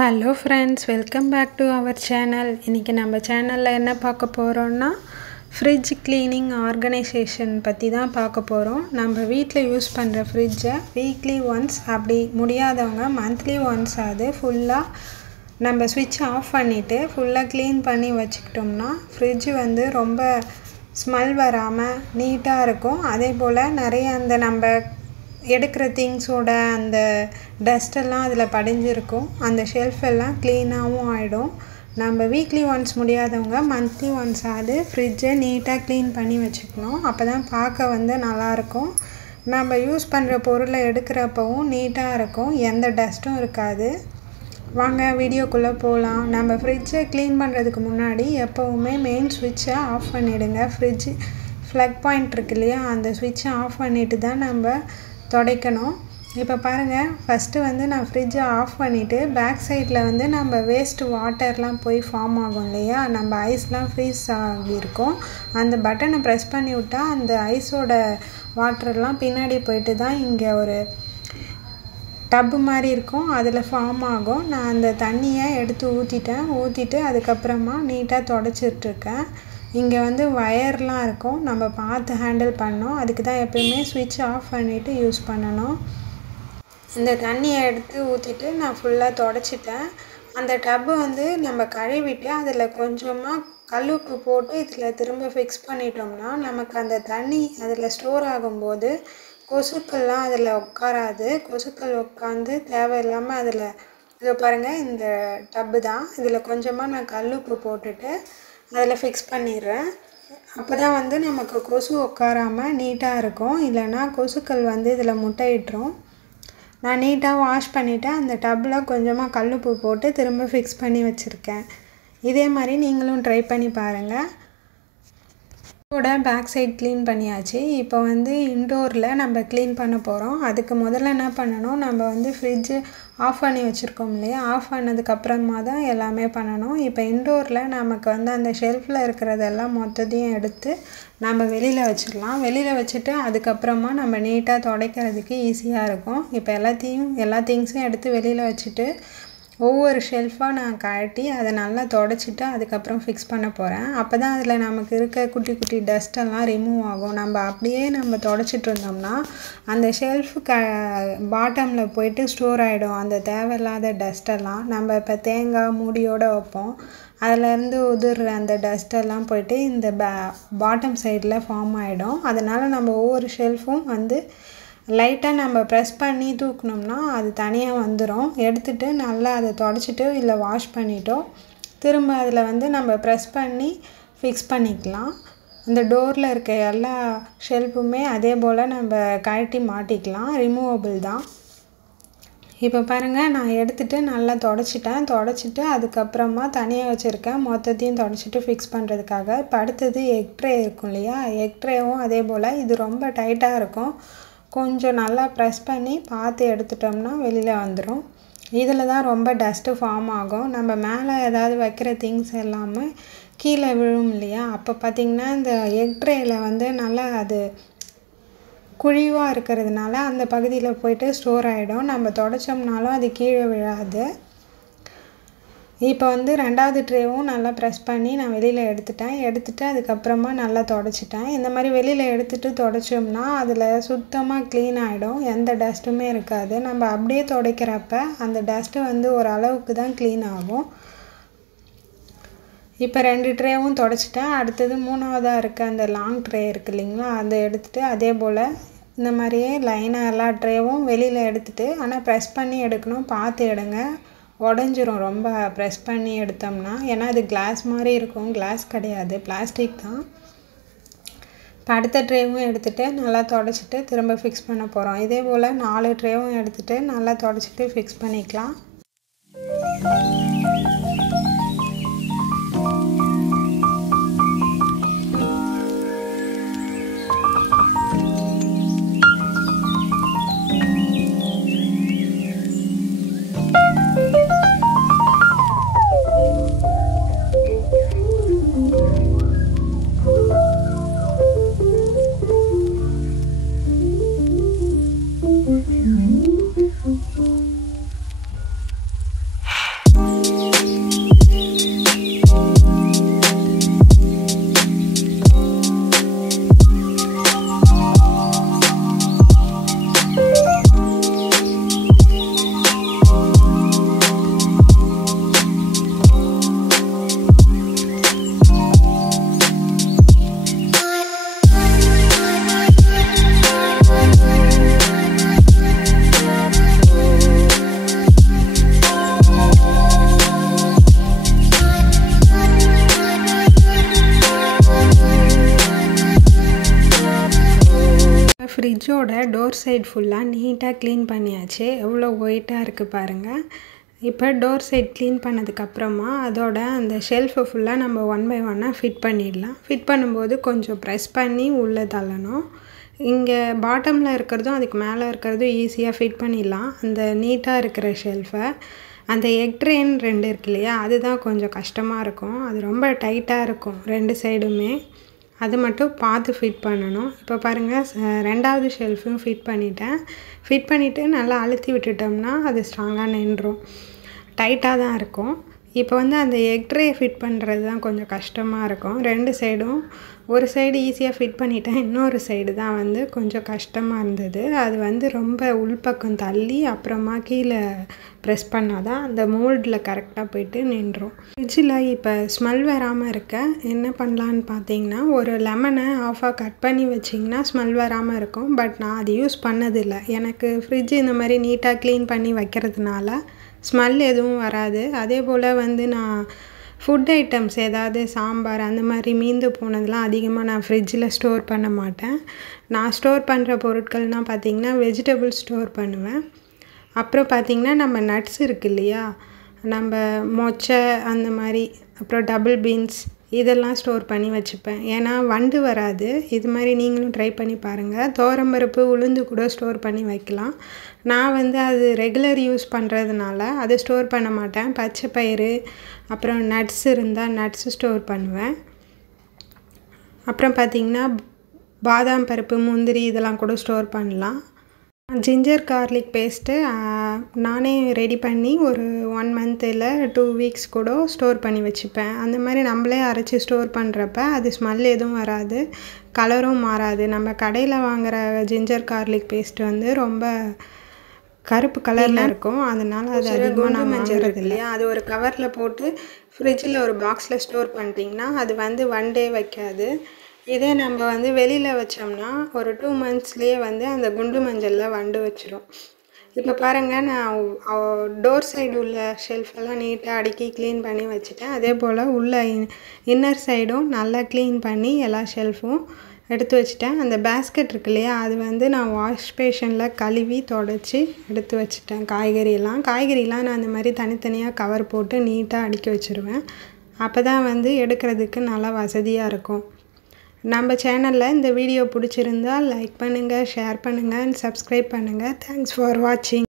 Hello friends, welcome back to our channel. இன்னைக்கு நம்ம சேனல்ல என்ன பார்க்க போறோம்னா fridge cleaning organization பத்தி தான் பார்க்க போறோம். நம்ம வீட்ல யூஸ் பண்ற fridge weekly once அப்படி முடியாதவங்க monthly once அது ஃபுல்லா நம்ம switch off பண்ணிட்டு ஃபுல்லா clean பண்ணி வச்சிட்டோம்னா fridge வந்து ரொம்ப ஸ்மெல் வராம நீட்டா இருக்கும். அதே போல நிறைய அந்த நம்ம எடுக்கிற திங்ஸோட அந்த டஸ்ட் எல்லாம் அதுல படிஞ்சிருக்கும். அந்த ஷெல்ஃப் எல்லாம் க்ளீனாவும் ஆயிடும். நம்ம வீக்லி ஒன்ஸ் முடியாதவங்க மந்த்லி ஒன்ஸ் ஆது ஃப்ரிட்ஜை நீட்டா க்ளீன் பண்ணி வச்சுக்கணும். அப்பதான் பார்க்க வந்து நல்லா இருக்கும். நம்ம யூஸ் பண்ற பொருளை எடுக்கிறப்பவும் நீட்டா இருக்கும். எந்த டஸ்ட்டும் இருக்காது. வாங்க வீடியோக்குள்ள போலாம். நம்ம ஃப்ரிட்ஜை க்ளீன் பண்றதுக்கு முன்னாடி எப்பவுமே மெயின் ஸ்விட்சை ஆஃப் பண்ணிடுங்க. ஃப்ரிட்ஜ் ஃப்ளக் பாயிண்ட் இருக்கு இல்லையா, அந்த ஸ்விட்சை ஆஃப் பண்ணிட்டு தான் நம்ம துடைக்கணும். இப்போ பாருங்க, ஃபர்ஸ்ட் வந்து நான் ஃப்ரிட்ஜை ஆஃப் பண்ணிட்டு பேக் சைடில் வந்து நம்ம வேஸ்ட் வாட்டர்லாம் போய் ஃபார்ம் ஆகும் இல்லையா, நம்ம ஐஸ்லாம் ஃப்ரீஸ் ஆகியிருக்கும். அந்த பட்டனை ப்ரெஸ் பண்ணி விட்டா அந்த ஐஸோட வாட்டர்லாம் பின்னாடி போயிட்டு தான் இங்கே ஒரு டப்பு மாதிரி இருக்கும், அதில் ஃபார்ம் ஆகும். நான் அந்த தண்ணியை எடுத்து ஊற்றிட்டு அதுக்கப்புறமா நீட்டாக துடைச்சிட்ருக்கேன். இங்கே வந்து வயர்லாம் இருக்கும், நம்ம பார்த்து ஹேண்டில் பண்ணணும். அதுக்கு தான் எப்பயுமே ஸ்விட்ச் ஆஃப் பண்ணிவிட்டு யூஸ் பண்ணணும். இந்த தண்ணியை எடுத்து ஊற்றிட்டு நான் ஃபுல்லாக துடைச்சிட்டேன். அந்த டப்பு வந்து நம்ம கழுவிட்டு அதில் கொஞ்சமாக கல்லுப்பு போட்டு இதில் திரும்ப ஃபிக்ஸ் பண்ணிட்டோம்னா நமக்கு அந்த தண்ணி அதில் ஸ்டோர் ஆகும்போது கொசுக்கள்லாம் அதில் உட்காராது. கொசுக்கள் உட்காந்து தேவையில்லாமல் அதில் இதை பாருங்கள், இந்த டப்பு தான். இதில் கொஞ்சமாக நான் கல்லுப்பு போட்டுட்டு அதில் ஃபிக்ஸ் பண்ணிடுறேன். அப்போ தான் வந்து நமக்கு கொசு உட்காராமல் நீட்டாக இருக்கும். இல்லைன்னா கொசுக்கள் வந்து இதில் முட்டையிட்டுரும். நான் நீட்டாக வாஷ் பண்ணிவிட்டு அந்த டப்பில் கொஞ்சமாக கல்லுப்பு போட்டு திரும்ப ஃபிக்ஸ் பண்ணி வச்சுருக்கேன். இதே மாதிரி நீங்களும் ட்ரை பண்ணி பாருங்கள். இதோட பேக் சைட் க்ளீன் பண்ணியாச்சு. இப்போ வந்து இன்டோரில் நம்ம க்ளீன் பண்ண போகிறோம். அதுக்கு முதல்ல என்ன பண்ணணும், நம்ம வந்து ஃப்ரிட்ஜு ஆஃப் பண்ணி வச்சுருக்கோம் இல்லையா, ஆஃப் பண்ணதுக்கப்புறமா தான் எல்லாமே பண்ணணும். இப்போ இன்டோரில் நமக்கு வந்து அந்த ஷெல்ஃபில் இருக்கிறதெல்லாம் மொத்தத்தையும் எடுத்து நம்ம வெளியில் வச்சிடலாம். வெளியில் வச்சுட்டு அதுக்கப்புறமா நம்ம நீட்டாக துடைக்கிறதுக்கு ஈஸியாக இருக்கும். இப்போ எல்லா திங்ஸையும் எடுத்து வெளியில் வச்சுட்டு ஒவ்வொரு ஷெல்ஃபாக நான் கழட்டி அதை நல்லா துடைச்சிட்டு அதுக்கப்புறம் ஃபிக்ஸ் பண்ண போகிறேன். அப்போ தான் அதில் நமக்கு இருக்க குட்டி குட்டி டஸ்ட்டெல்லாம் ரிமூவ் ஆகும். நம்ம அப்படியே துடைச்சிட்டு இருந்தோம்னா அந்த ஷெல்ஃபு பாட்டமில் போயிட்டு ஸ்டோர் ஆகிடும் அந்த தேவையில்லாத டஸ்ட்டெல்லாம். நம்ம இப்போ தேங்காய் மூடியோடு வைப்போம், அதிலேருந்து உதிர்ற அந்த டஸ்ட்டெல்லாம் போயிட்டு இந்த பாட்டம் சைடில் ஃபார்ம் ஆகிடும். அதனால் நம்ம ஒவ்வொரு ஷெல்ஃபும் வந்து லைட்டாக நம்ம ப்ரெஸ் பண்ணி தூக்கினோம்னா அது தனியாக வந்துடும். எடுத்துகிட்டு நல்லா அதை துடைச்சிட்டு இல்லை வாஷ் பண்ணிட்டோ திரும்ப அதில் வந்து நம்ம ப்ரெஸ் பண்ணி ஃபிக்ஸ் பண்ணிக்கலாம். அந்த டோரில் இருக்க எல்லா ஷெல்ஃபுமே அதே போல் நம்ம கழட்டி மாட்டிக்கலாம், ரிமூவபிள் தான். இப்போ பாருங்கள், நான் எடுத்துகிட்டு நல்லா துடைச்சிட்டு அதுக்கப்புறமா தனியாக வச்சுருக்கேன். மொத்தத்தையும் துடைச்சிட்டு ஃபிக்ஸ் பண்ணுறதுக்காக. இப்போ அடுத்தது எக் ட்ரே இருக்கும் இல்லையா, எக் ட்ரேவும் அதே போல் இது ரொம்ப டைட்டாக இருக்கும். கொஞ்சம் நல்லா ப்ரெஸ் பண்ணி பார்த்து எடுத்துட்டோம்னா வெளியில் வந்துடும். இதில் தான் ரொம்ப டஸ்ட்டு ஃபார்ம் ஆகும். நம்ம மேலே ஏதாவது வைக்கிற திங்ஸ் எல்லாமே கீழே விழும் இல்லையா, அப்போ பார்த்திங்கன்னா இந்த எக் ட்ரேயில் வந்து நல்லா அது குழிவாக இருக்கிறதுனால அந்த பகுதியில் போயிட்டு ஸ்டோர் ஆகிடும். நம்ம துடைச்சோம்னாலும் அது கீழே விழாது. இப்போ வந்து ரெண்டாவது ட்ரேவும் நல்லா ப்ரெஸ் பண்ணி நான் வெளியில் எடுத்துட்டு அதுக்கப்புறமா நல்லா துடைச்சிட்டேன். இந்த மாதிரி வெளியில் எடுத்துகிட்டு துடைச்சோம்னா அதில் சுத்தமாக க்ளீன் ஆகிடும், எந்த டஸ்ட்டுமே இருக்காது. நம்ம அப்படியே துடைக்கிறப்ப அந்த டஸ்ட்டு வந்து ஒரு அளவுக்கு தான் க்ளீன் ஆகும். இப்போ 2 ட்ரேவும் துடைச்சிட்டேன். அடுத்தது 3வதாக இருக்க அந்த லாங் ட்ரே இருக்குது இல்லைங்களா, அதை எடுத்துகிட்டு அதே போல் இந்த மாதிரியே லைனாக எல்லா ட்ரேவும் வெளியில் எடுத்துகிட்டு, ஆனால் ப்ரெஸ் பண்ணி எடுக்கணும், பார்த்து எடுங்க, உடஞ்சிரும் ரொம்ப ப்ரெஸ் பண்ணி எடுத்தோம்னா. ஏன்னா அது கிளாஸ் மாதிரி இருக்கும், கிளாஸ் கிடையாது, பிளாஸ்டிக் தான். இப்போ அடுத்த ட்ரேவும் எடுத்துகிட்டு நல்லா துடைச்சிட்டு திரும்ப ஃபிக்ஸ் பண்ண போகிறோம். இதே போல் 4 ட்ரேவும் எடுத்துகிட்டு நல்லா துடைச்சிட்டு ஃபிக்ஸ் பண்ணிக்கலாம். ஃப்ரிட்ஜோட டோர் சைடு ஃபுல்லாக நீட்டாக க்ளீன் பண்ணியாச்சு. எவ்வளோ ஒயிட்டாக இருக்குது பாருங்கள். இப்போ டோர் சைட் க்ளீன் பண்ணதுக்கப்புறமா அதோட அந்த ஷெல்ஃபை ஃபுல்லாக நம்ம ஒன் பை ஒன்னாக ஃபிட் பண்ணிடலாம். ஃபிட் பண்ணும்போது கொஞ்சம் ப்ரெஸ் பண்ணி உள்ளே தள்ளணும். இங்கே பாட்டமில் இருக்கிறதும் அதுக்கு மேலே இருக்கிறதும் ஈஸியாக ஃபிட் பண்ணிடலாம். அந்த நீட்டாக இருக்கிற ஷெல்ஃபை. அந்த எக் ட்ரெயின் 2 இருக்கு இல்லையா, அதுதான் கொஞ்சம் கஷ்டமாக இருக்கும். அது ரொம்ப டைட்டாக இருக்கும் 2 சைடுமே. அது மட்டும் பார்த்து ஃபிட் பண்ணணும். இப்போ பாருங்கள், 2வது ஷெல்ஃபும் ஃபிட் பண்ணிட்டேன். ஃபிட் பண்ணிவிட்டு நல்லா அழுத்தி விட்டுட்டோம்னா அது ஸ்ட்ராங்காக நின்றும். டைட்டாக தான் இருக்கும். இப்போ அந்த எக் ட்ரே ஃபிட் பண்ணுறது தான் கொஞ்சம் கஷ்டமாக இருக்கும். 2 சைடும் ஒரு சைடு ஈஸியாக ஃபிட் பண்ணிட்டேன். இன்னொரு சைடு தான் கொஞ்சம் கஷ்டமாக இருந்தது. அது ரொம்ப உள்பக்கம் தள்ளி அப்புறமா கீழே ப்ரெஸ் பண்ணால் தான் அந்த மோல்டில் கரெக்டாக போய்ட்டு நின்றும். ஃப்ரிட்ஜில் இப்போ ஸ்மெல் வராமல் இருக்க என்ன பண்ணலான்னு பார்த்தீங்கன்னா, ஒரு லெமனை ஆஃபாக கட் பண்ணி வச்சிங்கன்னா ஸ்மெல் வராமல் இருக்கும். பட் நான் அது யூஸ் பண்ணதில்லை. எனக்கு ஃப்ரிட்ஜ் இந்த மாதிரி நீட்டாக க்ளீன் பண்ணி வைக்கிறதுனால ஸ்மெல் எதுவும் வராது. அதே போல் நான் ஃபுட் ஐட்டம்ஸ் ஏதாவது சாம்பார் அந்த மாதிரி மீந்து போனதெல்லாம் அதிகமாக நான் ஃப்ரிட்ஜில் ஸ்டோர் பண்ண மாட்டேன். நான் ஸ்டோர் பண்ணுற பொருட்கள்னால் பார்த்திங்கன்னா வெஜிடபிள் ஸ்டோர் பண்ணுவேன். அப்புறம் பார்த்திங்கன்னா நம்ம நட்ஸ் இருக்குது இல்லையா, நம்ம மொச்சை அந்த மாதிரி, அப்புறம் டபுள் பீன்ஸ் இதெல்லாம் ஸ்டோர் பண்ணி வச்சுப்பேன். ஏன்னா வண்டு வராது. இது மாதிரி நீங்களும் ட்ரை பண்ணி பாருங்கள். துவரம்பருப்பு, உளுந்து கூட ஸ்டோர் பண்ணி வைக்கலாம். நான் அது ரெகுலர் யூஸ் பண்ணுறதுனால அதை ஸ்டோர் பண்ண மாட்டேன். பச்சை பயிறு அப்புறம் நட்ஸ் இருந்தால் நட்ஸு ஸ்டோர் பண்ணுவேன். அப்புறம் பார்த்திங்கன்னா பாதாம் பருப்பு, முந்திரி இதெல்லாம் கூட ஸ்டோர் பண்ணலாம். ஜிஞ்சர் கார்லிக் பேஸ்ட்டு நானே ரெடி பண்ணி ஒரு 1 மந்த் இல்லை 2 வீக்ஸ் கூட ஸ்டோர் பண்ணி வச்சுப்பேன். அந்த மாதிரி நம்மளே அரைச்சி ஸ்டோர் பண்ணுறப்ப அது ஸ்மெல் எதுவும் வராது, கலரும் மாறாது. நம்ம கடையில் வாங்குகிற ஜிஞ்சர் கார்லிக் பேஸ்ட்டு ரொம்ப கருப்பு கலரில் இருக்கும். அதனால் அது அதிகமாக நான் வாங்குறது இல்லையா. அது ஒரு கவரில் போட்டு ஃப்ரிட்ஜில் ஒரு பாக்ஸில் ஸ்டோர் பண்ணிட்டிங்கன்னா அது வண்டே வைக்காது. இதே நம்ம வெளியில் வச்சோம்னா ஒரு 2 மந்த்ஸ்லேயே அந்த குண்டு மஞ்சளில் வண்டு வச்சிடும். இப்போ பாருங்கள், நான் டோர் சைடு உள்ள ஷெல்ஃபெல்லாம் நீட்டாக அடுக்கி க்ளீன் பண்ணி வச்சுட்டேன். அதே போல் உள்ள இன்னர் சைடும் நல்லா க்ளீன் பண்ணி எல்லா ஷெல்ஃபும் எடுத்து வச்சுட்டேன். அந்த பேஸ்கெட் இருக்கு இல்லையா, அது நான் வாஷ் பேஷனில் கழுவி தொடச்சி எடுத்து வச்சுட்டேன். காய்கறிலாம் நான் அந்த மாதிரி தனித்தனியாக கவர் போட்டு நீட்டாக அடுக்கி வச்சுருவேன். அப்போ தான் எடுக்கிறதுக்கு நல்லா வசதியாக இருக்கும். நம்ம சேனலில் இந்த வீடியோ பிடிச்சிருந்தால் லைக் பண்ணுங்கள், ஷேர் பண்ணுங்கள் அண்ட் சப்ஸ்கிரைப் பண்ணுங்கள். தேங்க்ஸ் ஃபார் வாட்சிங்.